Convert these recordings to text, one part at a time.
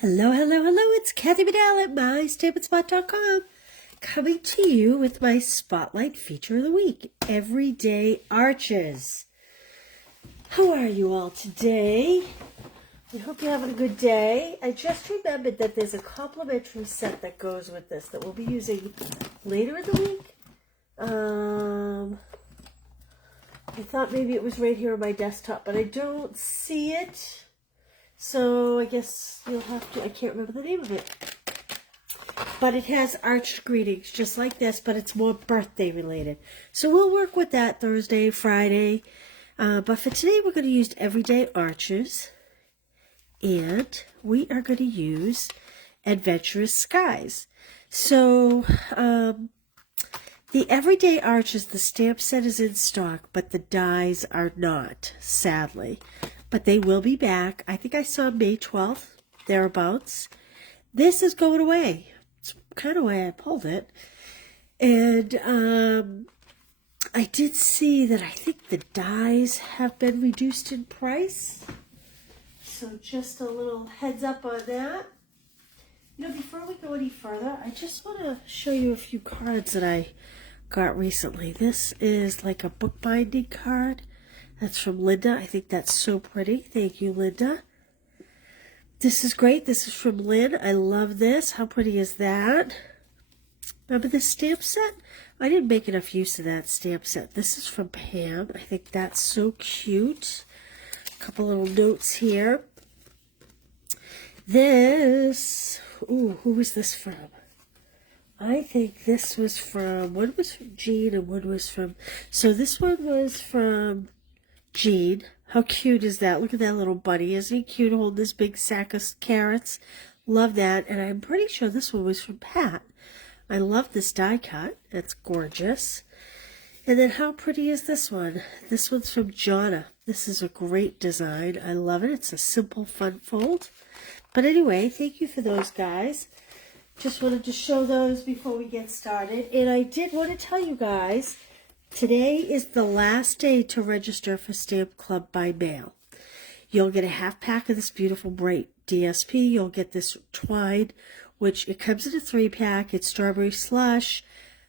Hello, hello, hello, it's Kathy Bedell at MyStapleSpot.com, coming to you with my Spotlight Feature of the Week, Everyday Arches. How are you all today? I hope you're having a good day. I just remembered that there's a complimentary set that goes with this that we'll be using later in the week. I thought maybe it was right here on my desktop, but I don't see it. So I guess you'll have to, I can't remember the name of it. But it has arched greetings, just like this, but it's more birthday related. So we'll work with that Thursday, Friday. But for today, we're going to use Everyday Arches. And we are going to use Adventurous Skies. So the Everyday Arches, the stamp set is in stock, but the dies are not, sadly. But they will be back. I think I saw May 12th, thereabouts. This is going away. It's kind of why I pulled it. And I did see that I think the dies have been reduced in price. So just a little heads up on that. You know, before we go any further, I just want to show you a few cards that I got recently. This is like a bookbinding card. That's from Linda. I think that's so pretty. Thank you, Linda. This is great. This is from Lynn. I love this. How pretty is that? Remember this stamp set? I didn't make enough use of that stamp set. This is from Pam. I think that's so cute. A couple little notes here. This, ooh, who was this from? I think this was from, one was from Jean and one was from, so this one was from Jean. How cute is that? Look at that little bunny. Isn't he cute holding this big sack of carrots? Love that. And I'm pretty sure this one was from Pat. I love this die cut. That's gorgeous. And then how pretty is this one? This one's from Jonna. This is a great design. I love it. It's a simple, fun fold. But anyway, thank you for those, guys. Just wanted to show those before we get started. And I did want to tell you guys, today is the last day to register for Stamp Club by mail. You'll get a half pack of this beautiful bright DSP. You'll get this twine, which it comes in a 3-pack. It's strawberry slush,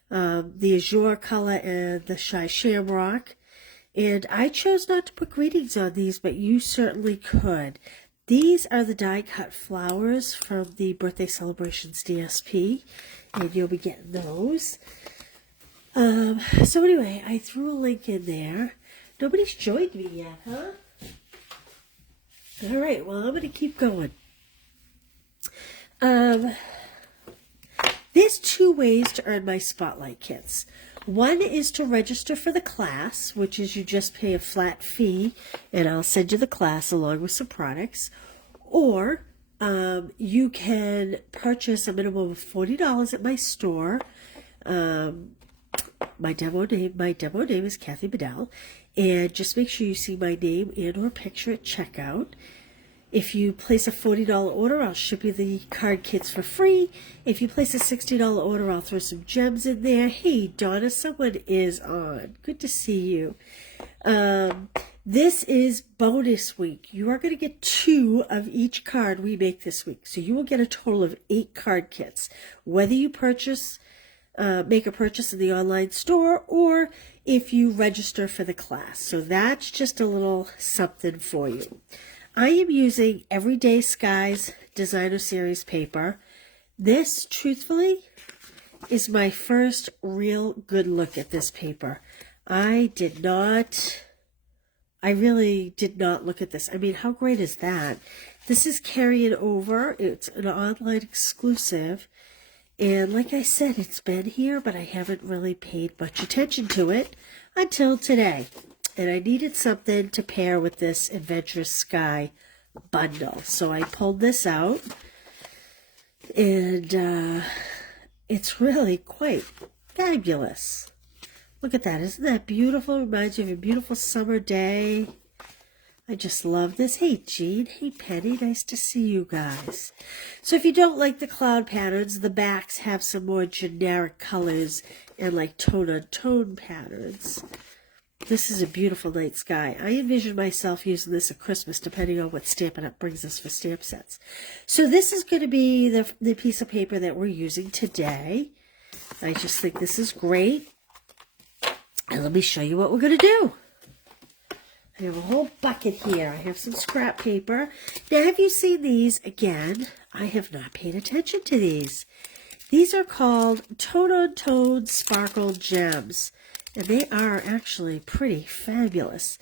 the azure color, and the shy shamrock. And I chose not to put greetings on these, but you certainly could. These are the die cut flowers from the Birthday Celebrations DSP, and you'll be getting those. So anyway, I threw a link in there. Nobody's joined me yet, huh? All right, well, I'm going to keep going. There's 2 ways to earn my Spotlight kits. One is to register for the class, which is you just pay a flat fee, and I'll send you the class along with some products. Or you can purchase a minimum of $40 at my store. My demo name is Kathy Bedell, and just make sure you see my name and or picture at checkout. If you place a $40 order, I'll ship you the card kits for free. If you place a $60 order, I'll throw some gems in there. Hey, Donna, someone is on. Good to see you. This is bonus week. You are going to get 2 of each card we make this week. So you will get a total of 8 card kits, whether you purchase make a purchase in the online store or if you register for the class. So that's just a little something for you. I am using Everyday Skies Designer Series paper. This, truthfully, is my first real good look at this paper. I really did not look at this. I mean, how great is that? This is carrying over. It's an online exclusive. And like I said, it's been here, but I haven't really paid much attention to it until today. And I needed something to pair with this Adventurous Sky bundle. So I pulled this out. And it's really quite fabulous. Look at that. Isn't that beautiful? Reminds you of a beautiful summer day. I just love this. Hey, Jean. Hey, Penny. Nice to see you guys. So if you don't like the cloud patterns, the backs have some more generic colors and like tone-on-tone patterns. This is a beautiful night sky. I envision myself using this at Christmas, depending on what Stampin' Up! Brings us for stamp sets. So this is going to be the piece of paper that we're using today. I just think this is great. And let me show you what we're going to do. I have a whole bucket here. I have some scrap paper. Now, have you seen these? Again, I have not paid attention to these. These are called Tone-on-Tone Sparkle Gems. And they are actually pretty fabulous.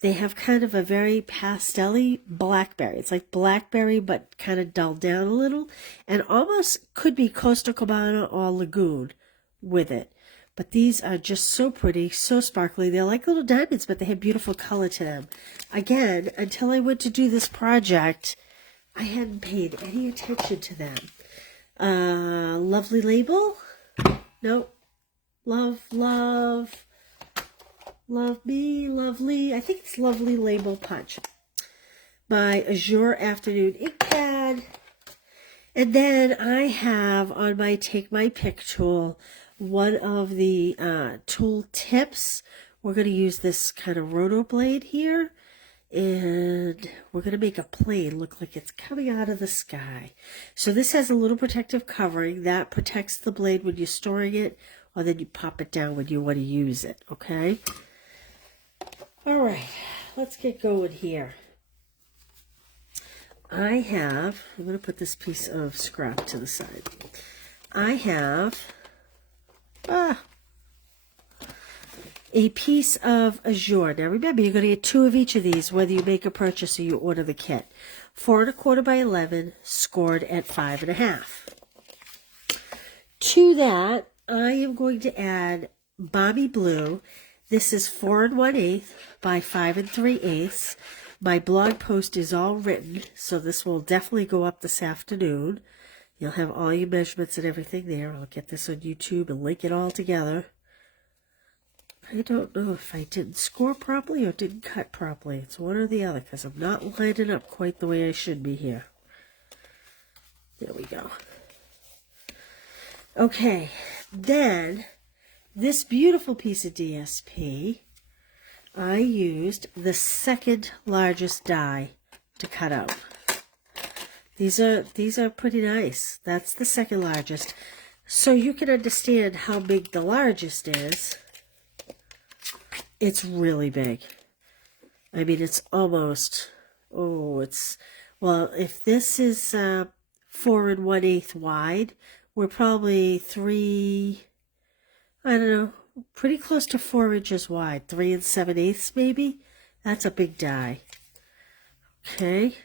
They have kind of a very pastel-y blackberry. It's like blackberry, but kind of dulled down a little. And almost could be Costa Cabana or Lagoon with it. But these are just so pretty, so sparkly. They're like little diamonds, but they have beautiful color to them. Again, until I went to do this project, I hadn't paid any attention to them. Lovely label? Nope. Love me, lovely. I think it's Lovely Label Punch. My Azure Afternoon ink pad. And then I have on my Take My Pick tool, one of the tool tips. We're going to use this kind of roto blade here. And we're going to make a plane look like it's coming out of the sky. So this has a little protective covering that protects the blade when you're storing it, or then you pop it down when you want to use it, okay? All right, let's get going here. I'm going to put this piece of scrap to the side. I have a piece of Azure. Now remember, you're going to get 2 of each of these, whether you make a purchase or you order the kit. 4 1/4 by 11, scored at 5 1/2. To that, I am going to add Balmy Blue. This is 4 1/8 by 5 3/8. My blog post is all written, so this will definitely go up this afternoon. You'll have all your measurements and everything there. I'll get this on YouTube and link it all together. I don't know if I didn't score properly or didn't cut properly. It's one or the other, because I'm not lining up quite the way I should be here. There we go. Okay, then this beautiful piece of DSP, I used the second largest die to cut out. These are pretty nice. That's the second largest. So you can understand how big the largest is. It's really big. I mean, it's almost, well, if this is 4 1/8 wide, we're probably 3, I don't know, pretty close to 4 inches wide. 3 7/8 maybe. That's a big die. Okay.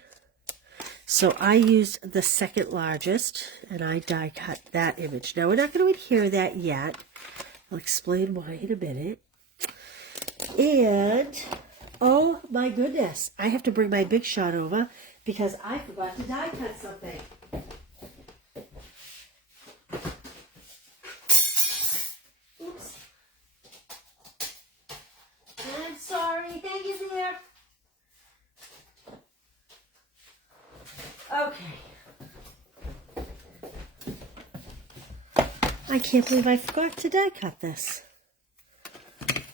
So I used the second largest, and I die cut that image. Now, we're not going to adhere that yet. I'll explain why in a minute. And, oh my goodness, I have to bring my Big Shot over because I forgot to die cut something. Oops. I'm sorry, hang in there. Okay. I can't believe I forgot to die cut this.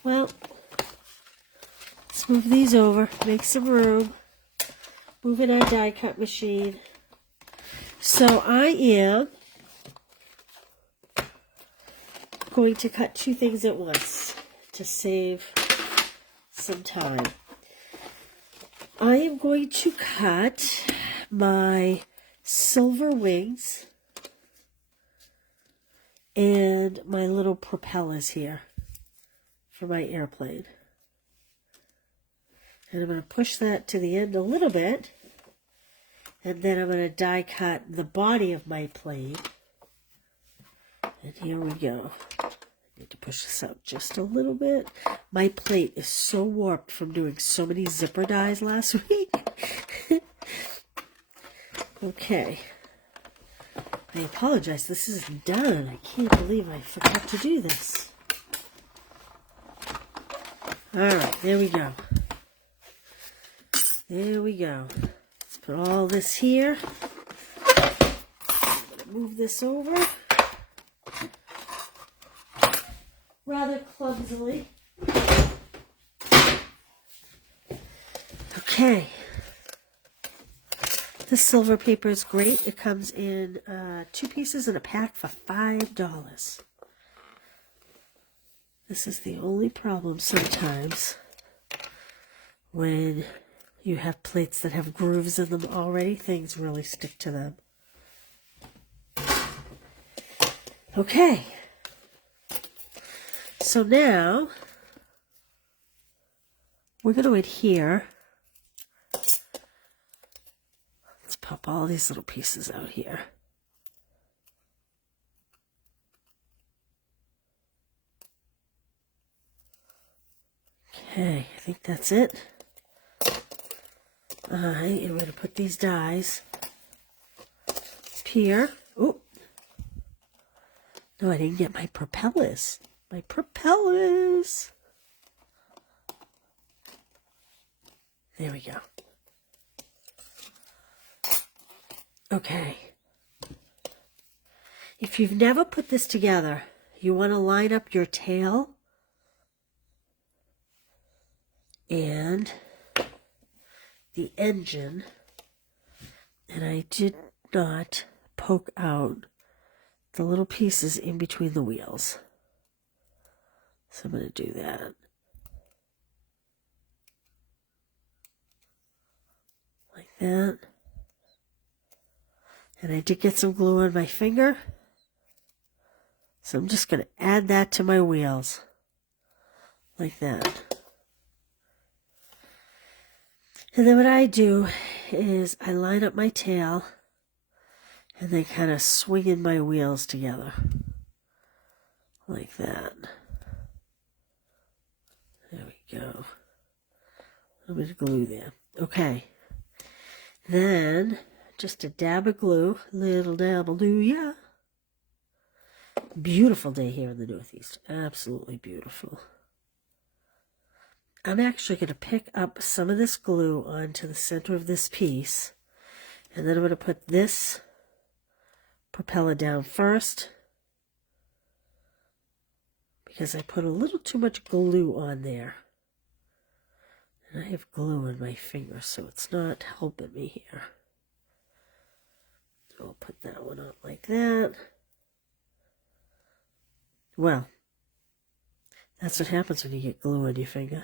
Well, let's move these over, make some room, move in our die cut machine. So I am going to cut 2 things at once to save some time. I am going to cut my silver wings and my little propellers here for my airplane. And I'm going to push that to the end a little bit, and then I'm going to die cut the body of my plane. And here we go. I need to push this out just a little bit. My plate is so warped from doing so many zipper dies last week. Okay. I apologize. This isn't done. I can't believe I forgot to do this. Alright, there we go. There we go. Let's put all this here. I'm going to move this over. Rather clumsily. Okay. This silver paper is great. It comes in 2 pieces in a pack for $5. This is the only problem sometimes when you have plates that have grooves in them already. Things really stick to them. Okay. So now we're going to adhere. Let's pop all these little pieces out here. Okay, I think that's it. I am going to put these dies up here. Oh, no, I didn't get my propellers. My propellers. There we go. Okay. If you've never put this together, you want to line up your tail and the engine, and I did not poke out the little pieces in between the wheels. So I'm going to do that. Like that. And I did get some glue on my finger. So I'm just going to add that to my wheels. Like that. And then what I do is I line up my tail and then kind of swing in my wheels together. Like that. There we go. A little bit of glue there. Okay. Then just a dab of glue. Little dab of glue, yeah. Beautiful day here in the Northeast. Absolutely beautiful. I'm actually going to pick up some of this glue onto the center of this piece. And then I'm going to put this propeller down first. Because I put a little too much glue on there. And I have glue in my finger, so it's not helping me here. So I'll put that one on like that. Well, that's what happens when you get glue on your finger.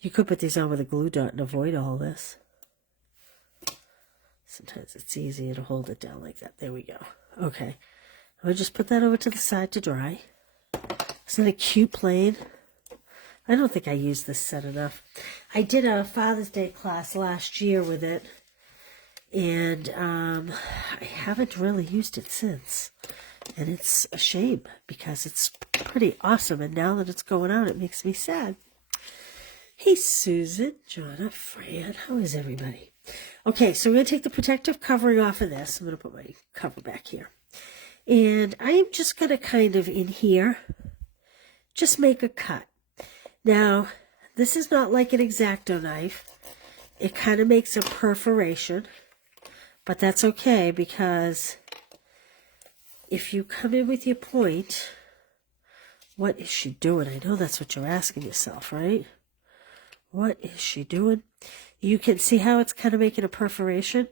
You could put these on with a glue dot and avoid all this. Sometimes it's easier to hold it down like that. There we go. Okay. I'm going to just put that over to the side to dry. Isn't it a cute plane? I don't think I used this set enough. I did a Father's Day class last year with it. And I haven't really used it since. And it's a shame because it's pretty awesome. And now that it's going out, it makes me sad. Hey, Susan, Jonna, Fran, how is everybody? Okay, so we're going to take the protective covering off of this. I'm going to put my cover back here. And I am just going to kind of in here, just make a cut. Now, this is not like an X-Acto knife. It kind of makes a perforation. But that's okay because if you come in with your point, what is she doing? I know that's what you're asking yourself, right? What is she doing? You can see how it's kind of making a perforation.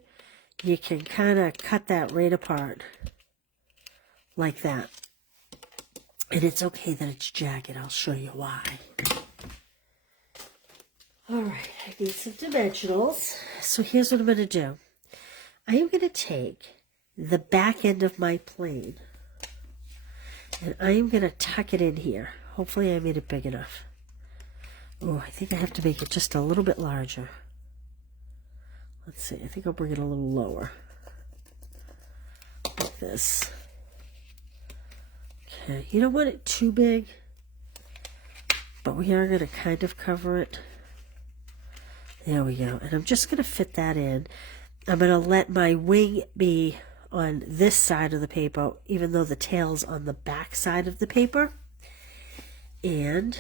You can kind of cut that right apart like that. And it's okay that it's jagged. I'll show you why. All right, I need some dimensionals. So here's what I'm going to do. I am going to take the back end of my plane and I am going to tuck it in here. Hopefully I made it big enough. Oh, I think I have to make it just a little bit larger. Let's see, I think I'll bring it a little lower. Like this. Okay, you don't want it too big, but we are going to kind of cover it. There we go. And I'm just going to fit that in. I'm going to let my wing be on this side of the paper, even though the tail's on the back side of the paper. And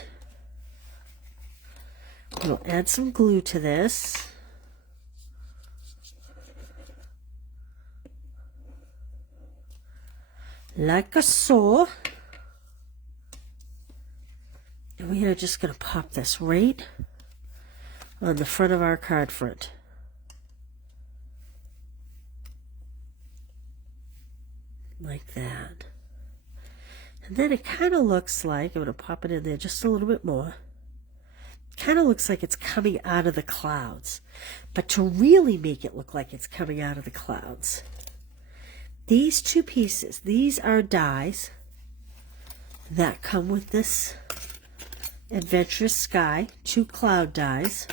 we'll add some glue to this. Like so. And we are just going to pop this right on the front of our card front. Like that. And then it kind of looks like, I'm going to pop it in there just a little bit more. Kind of looks like it's coming out of the clouds. But to really make it look like it's coming out of the clouds, these two pieces, these are dies that come with this Adventurous Sky, 2 cloud dies.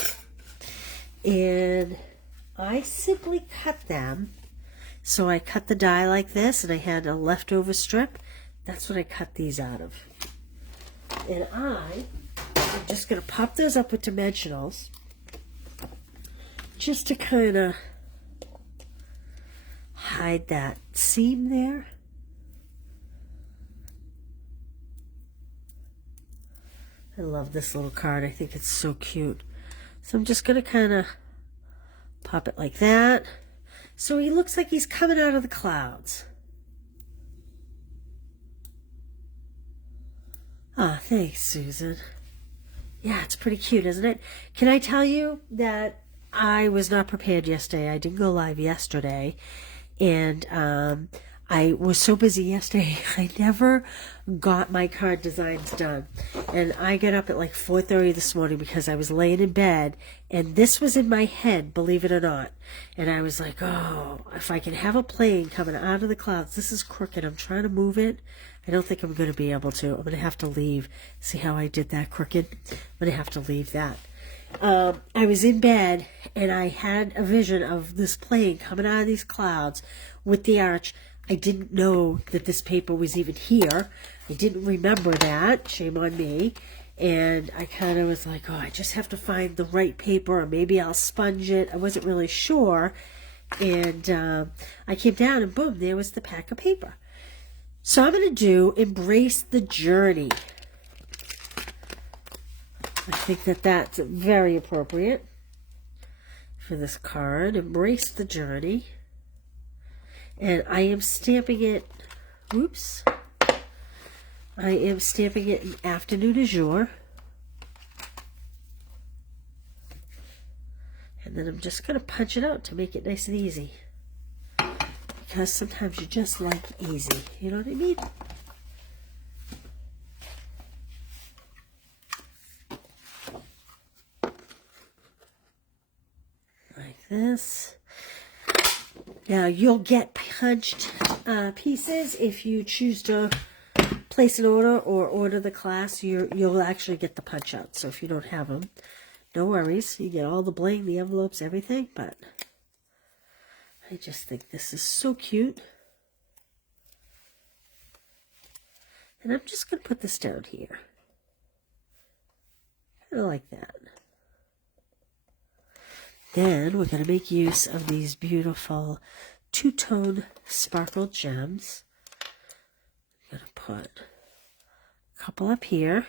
And I simply cut them. So I cut the die like this, and I had a leftover strip. That's what I cut these out of. And I'm just going to pop those up with dimensionals just to kind of hide that seam there. I love this little card. I think it's so cute. So I'm just going to kind of pop it like that. So he looks like he's coming out of the clouds. Ah, thanks, Susan. Yeah, it's pretty cute, isn't it? Can I tell you that I was not prepared yesterday? I didn't go live yesterday. And I was so busy yesterday, I never got my card designs done. And I got up at like 4:30 this morning because I was laying in bed, and this was in my head, believe it or not. And I was like, oh, if I can have a plane coming out of the clouds, this is crooked. I'm trying to move it. I don't think I'm going to be able to. I'm going to have to leave. See how I did that crooked? I'm going to have to leave that. I was in bed, and I had a vision of this plane coming out of these clouds with the arch. I didn't know that this paper was even here. I didn't remember that. Shame on me. And I kind of was like, oh, I just have to find the right paper, or maybe I'll sponge it. I wasn't really sure. And I came down, and boom, there was the pack of paper. So I'm going to do Embrace the Journey. I think that that's very appropriate for this card. Embrace the Journey. And I am stamping it, whoops, I am stamping it in Afternoon Azure. And then I'm just going to punch it out to make it nice and easy. Because sometimes you just like easy, you know what I mean? Like this. Now, you'll get punched pieces if you choose to place an order or order the class. You'll actually get the punch out. So if you don't have them, no worries. You get all the bling, the envelopes, everything. But I just think this is so cute. And I'm just going to put this down here. Kind of like that. Then we're going to make use of these beautiful two-tone sparkle gems. I'm going to put a couple up here,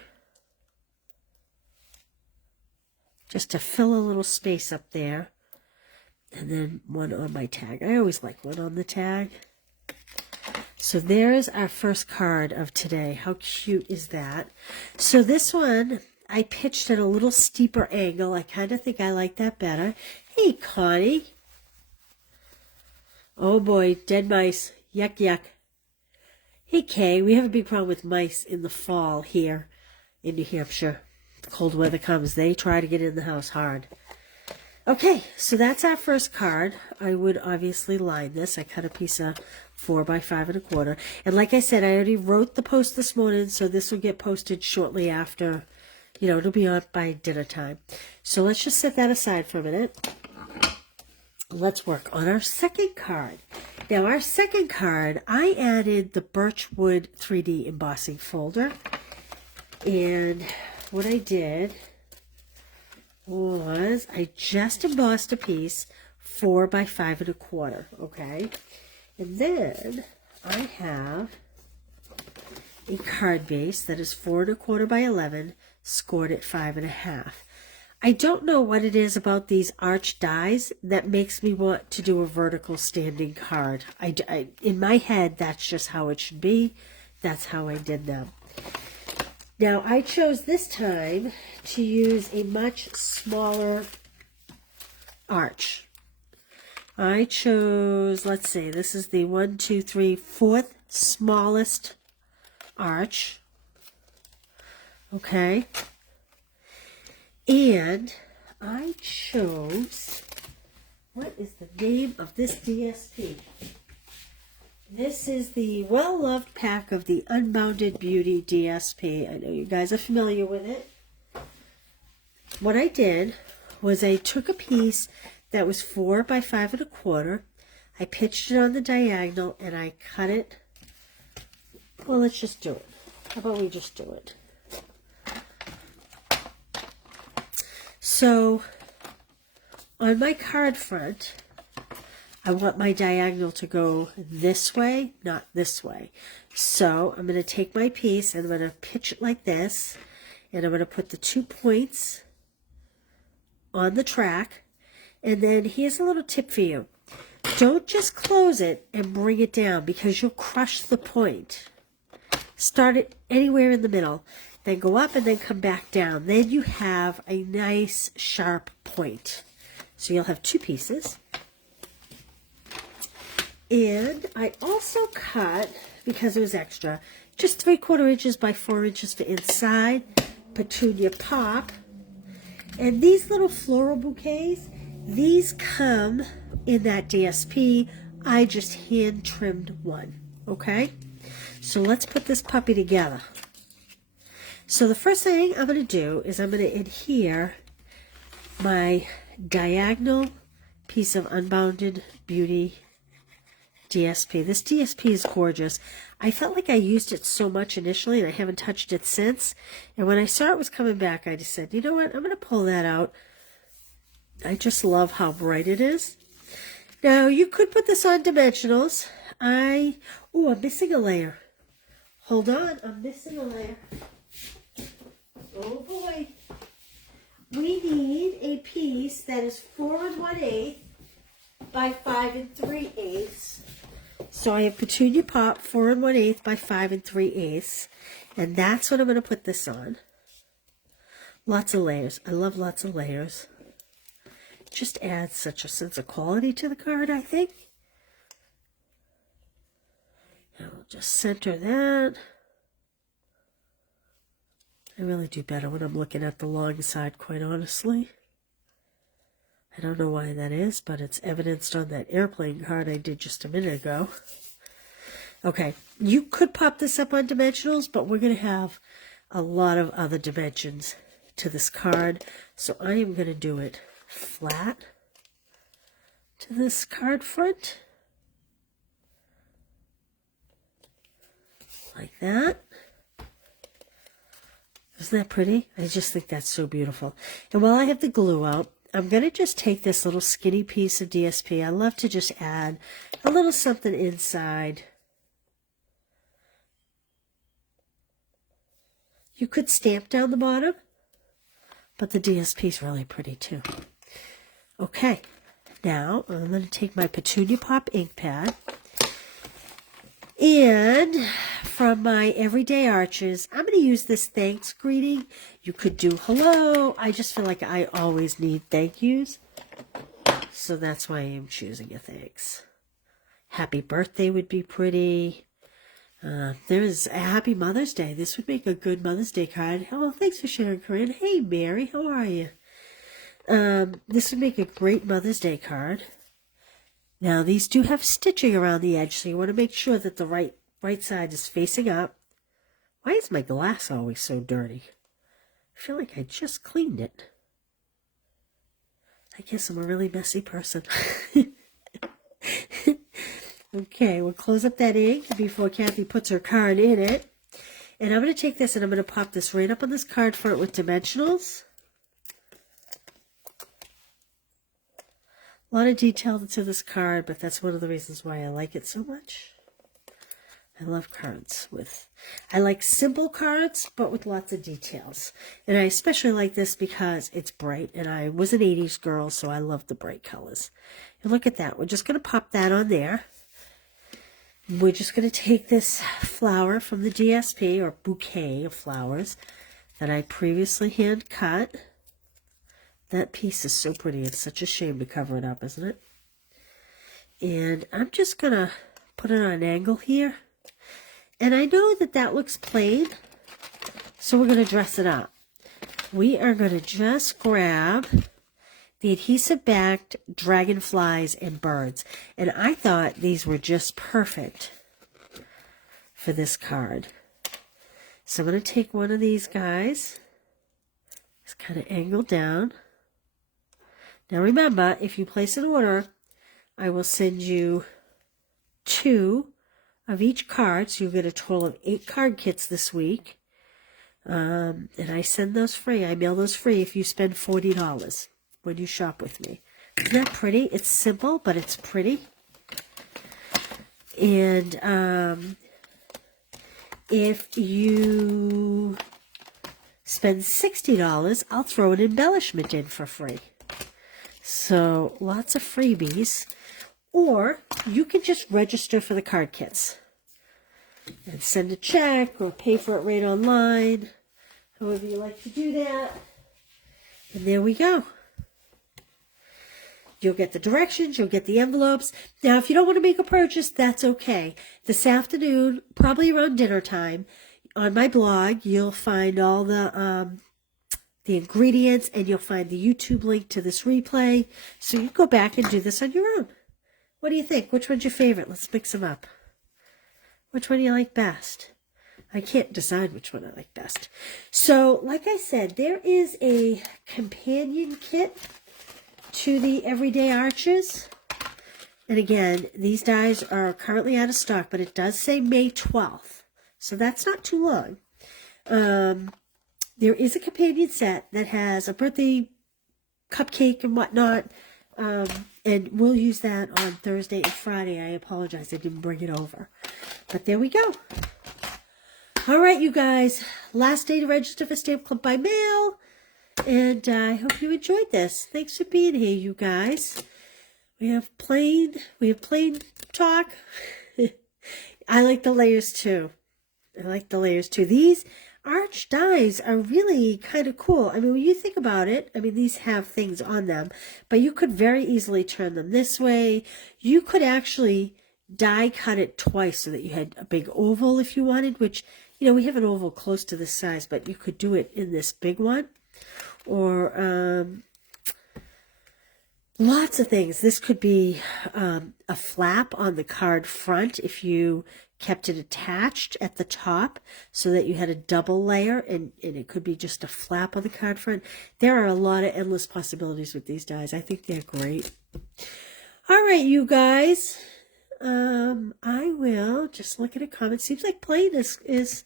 just to fill a little space up there. And then one on my tag. I always like one on the tag. So there's our first card of today. How cute is that? So this one, I pitched at a little steeper angle. I kind of think I like that better. Hey, Connie. Oh boy, dead mice. Yuck, yuck. Hey, Kay, we have a big problem with mice in the fall here in New Hampshire. The cold weather comes, they try to get in the house hard. Okay, so that's our first card. I would obviously line this. I cut a piece of 4 by 5 1/4. And like I said, I already wrote the post this morning, so this will get posted shortly after. You know, it'll be on by dinner time. So let's just set that aside for a minute. Let's work on our second card. Now, our second card, I added the Birchwood 3D embossing folder. And what I did was I just embossed a piece 4 by 5 1/4, okay? And then I have a card base that is 4 1/4 by 11, scored at 5 1/2. I don't know what it is about these arch dies that makes me want to do a vertical standing card. In my head, that's just how it should be. That's how I did them. Now, I chose this time to use a much smaller arch. I chose, let's see, this is the 1, 2, 3, 4th smallest arch. Okay. And I chose, what is the name of this DSP? This is the well-loved pack of the Unbounded Beauty DSP. I know you guys are familiar with it. What I did was I took a piece that was 4 by 5 1/4. I pitched it on the diagonal and I cut it. Well, let's just do it. How about we just do it? So, on my card front, I want my diagonal to go this way, not this way. So, I'm going to take my piece and I'm going to pitch it like this. And I'm going to put the 2 points on the track. And then here's a little tip for you. Don't just close it and bring it down because you'll crush the point. Start it anywhere in the middle. Then go up and then come back down. Then you have a nice sharp point. So you'll have 2 pieces. And I also cut, because it was extra, just 3/4 inches by 4 inches for inside, petunia pop. And these little floral bouquets, these come in that DSP. I just hand trimmed one, okay? So let's put this puppy together. So the first thing I'm going to do is I'm going to adhere my diagonal piece of Unbounded Beauty DSP. This DSP is gorgeous. I felt like I used it so much initially and I haven't touched it since. And when I saw it was coming back, I just said, you know what, I'm going to pull that out. I just love how bright it is. Now, you could put this on dimensionals. I'm missing a layer. Hold on, I'm missing a layer. Oh boy. We need a piece that is 4 1/8 by 5 3/8. So I have petunia pop 4 1/8 by 5 3/8. And that's what I'm going to put this on. Lots of layers. I love lots of layers. Just adds such a sense of quality to the card, I think. And we'll just center that. I really do better when I'm looking at the long side, quite honestly. I don't know why that is, but it's evidenced on that airplane card I did just a minute ago. Okay, you could pop this up on dimensionals, but we're going to have a lot of other dimensions to this card. So I am going to do it flat to this card front. Like that. Isn't that pretty? I just think that's so beautiful. And while I have the glue out, I'm going to just take this little skinny piece of DSP. I love to just add a little something inside. You could stamp down the bottom, but the DSP is really pretty too. Okay, now I'm going to take my Petunia Pop ink pad. And from my Everyday Arches, I'm going to use this thanks greeting. You could do hello. I just feel like I always need thank yous. So that's why I am choosing a thanks. Happy birthday would be pretty. There's a Happy Mother's Day. This would make a good Mother's Day card. Oh, thanks for sharing, Corinne. Hey, Mary, how are you? This would make a great Mother's Day card. Now, these do have stitching around the edge, so you want to make sure that the right side is facing up. Why is my glass always so dirty? I feel like I just cleaned it. I guess I'm a really messy person. Okay, we'll close up that ink before Kathy puts her card in it. And I'm going to take this and I'm going to pop this right up on this card front with dimensionals. A lot of detail to this card, but that's one of the reasons why I like it so much. I love cards I like simple cards, but with lots of details. And I especially like this because it's bright, and I was an 80s girl, so I love the bright colors. And look at that. We're just going to pop that on there. We're just going to take this flower from the DSP, or bouquet of flowers, that I previously hand cut. That piece is so pretty. It's such a shame to cover it up, isn't it? And I'm just going to put it on an angle here. And I know that that looks plain, so we're going to dress it up. We are going to just grab the adhesive-backed dragonflies and birds. And I thought these were just perfect for this card. So I'm going to take one of these guys, just kind of angle down. Now remember, if you place an order, I will send you 2 of each card, so you'll get a total of 8 card kits this week. And I send those free. I mail those free if you spend $40 when you shop with me. Isn't that pretty? It's simple, but it's pretty. And if you spend $60, I'll throw an embellishment in for free. So lots of freebies. Or you can just register for the card kits and send a check or pay for it right online, however you like to do that. And there we go. You'll get the directions, you'll get the envelopes. Now, if you don't want to make a purchase, that's okay. This afternoon, probably around dinner time, on my blog, you'll find all the ingredients, and you'll find the YouTube link to this replay. So you go back and do this on your own. What do you think? Which one's your favorite? Let's mix them up. Which one do you like best? I can't decide which one I like best. So, like I said, there is a companion kit to the Everyday Arches. And again, these dies are currently out of stock, but it does say May 12th. So that's not too long. There is a companion set that has a birthday cupcake and whatnot. And we'll use that on Thursday and Friday. I apologize, I didn't bring it over. But there we go. All right, you guys. Last day to register for Stamp Club by mail. And I hope you enjoyed this. Thanks for being here, you guys. We have plain talk. I like the layers too. These arch dies are really kind of cool. I mean, when you think about it, I mean, these have things on them, but you could very easily turn them this way. You could actually die cut it twice so that you had a big oval if you wanted, which, you know, we have an oval close to this size, but you could do it in this big one. Or lots of things. This could be a flap on the card front if you kept it attached at the top so that you had a double layer, and it could be just a flap on the card front. There are a lot of endless possibilities with these dies. I think they're great. All right, you guys. I will just look at a comment. Seems like plain is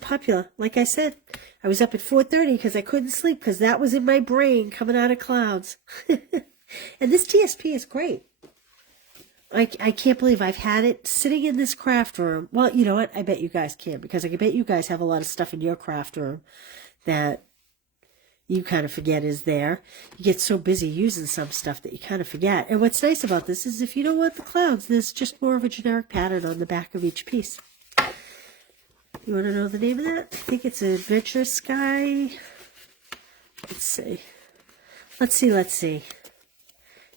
popular. Like I said, I was up at 4:30 because I couldn't sleep because that was in my brain coming out of clouds. And this TSP is great. I can't believe I've had it sitting in this craft room. Well, you know what? I bet you guys can, because I bet you guys have a lot of stuff in your craft room that you kind of forget is there. You get so busy using some stuff that you kind of forget. And what's nice about this is if you don't want the clouds, there's just more of a generic pattern on the back of each piece. You want to know the name of that? I think it's Adventure Sky. Let's see. Let's see.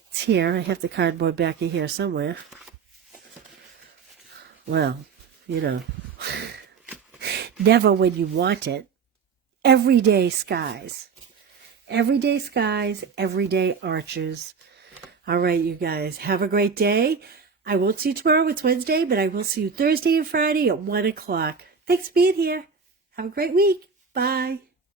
It's here. I have the cardboard back in here somewhere. Well, you know. Never when you want it. Everyday Skies. Everyday Skies, Everyday Arches. All right, you guys. Have a great day. I won't see you tomorrow. It's Wednesday, but I will see you Thursday and Friday at 1 o'clock. Thanks for being here. Have a great week. Bye.